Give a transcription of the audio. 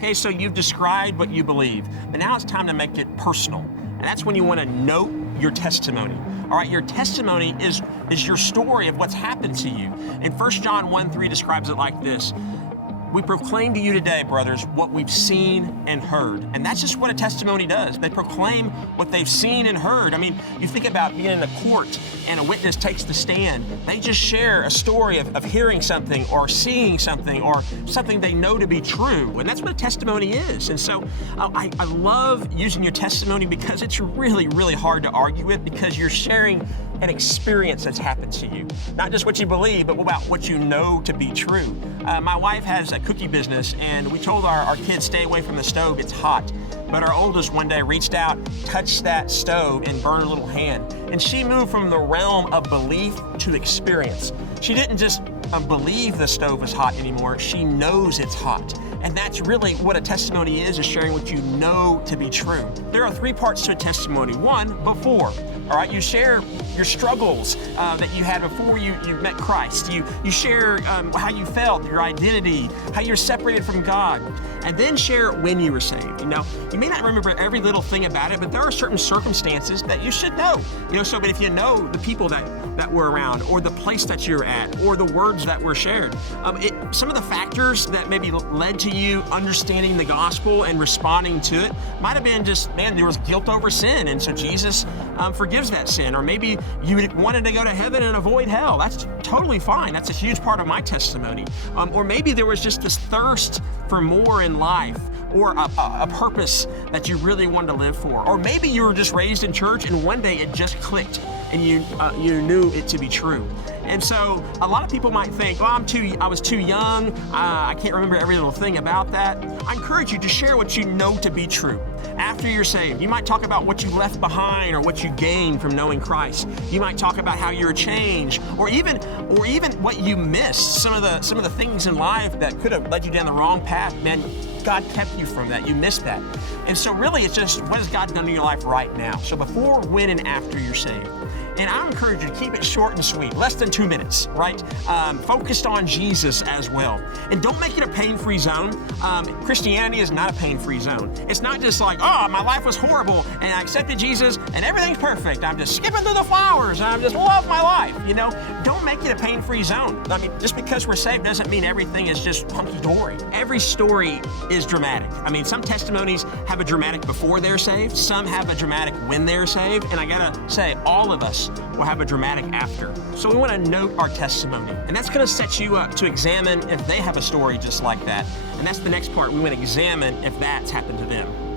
Okay, so you've described what you believe, but now it's time to make it personal. And that's when you want to note your testimony. All right, your testimony is your story of what's happened to you. And 1 John 1:3 describes it like this. We proclaim to you today, brothers, what we've seen and heard. And that's just what a testimony does. They proclaim what they've seen and heard. I mean, you think about being in a court and a witness takes the stand. They just share a story of hearing something or seeing something or something they know to be true. And that's what a testimony is. And so I love using your testimony because it's really, really hard to argue with, because you're sharing an experience that's happened to you. Not just what you believe, but about what you know to be true. My wife has a cookie business, and we told our kids, stay away from the stove, it's hot. But our oldest one day reached out, touched that stove, and burned her little hand. And she moved from the realm of belief to experience. She didn't just believe the stove is hot anymore, she knows it's hot. And that's really what a testimony is sharing what you know to be true. There are 3 parts to a testimony. 1, before. All right, you share your struggles that you had before you met Christ. You share how you felt, your identity, how you're separated from God, and then share when you were saved. You know, you may not remember every little thing about it, but there are certain circumstances that you should know. You know, so but if you know the people that were around, or the place that you're at, or the words that were shared, some of the factors that maybe led to you understanding the gospel and responding to it might have been just, man, there was guilt over sin, and so Jesus forgives that sin. Or maybe you wanted to go to heaven and avoid hell. That's totally fine. That's a huge part of my testimony. Or maybe there was just this thirst for more in life, or a purpose that you really wanted to live for. Or maybe you were just raised in church and one day it just clicked and you knew it to be true. And so a lot of people might think, well, I was too young, I can't remember every little thing about that. I encourage you to share what you know to be true. After you're saved, you might talk about what you left behind or what you gained from knowing Christ. You might talk about how you were changed, or even what you missed, some of the things in life that could have led you down the wrong path. Man, God kept you from that. You missed that. And so really it's just, what has God done in your life right now? So before, when, and after you're saved. And I encourage you to keep it short and sweet, less than 2 minutes, right? Focused on Jesus as well. And don't make it a pain-free zone. Christianity is not a pain-free zone. It's not just like, oh, my life was horrible and I accepted Jesus and everything's perfect. I'm just skipping through the flowers and I just love my life, you know? Don't make it a pain-free zone. I mean, just because we're saved doesn't mean everything is just hunky-dory. Every story is dramatic. I mean, some testimonies have a dramatic before they're saved. Some have a dramatic when they're saved. And I gotta say, all of us will have a dramatic after. So we want to note our testimony. And that's going to set you up to examine if they have a story just like that. And that's the next part. We want to examine if that's happened to them.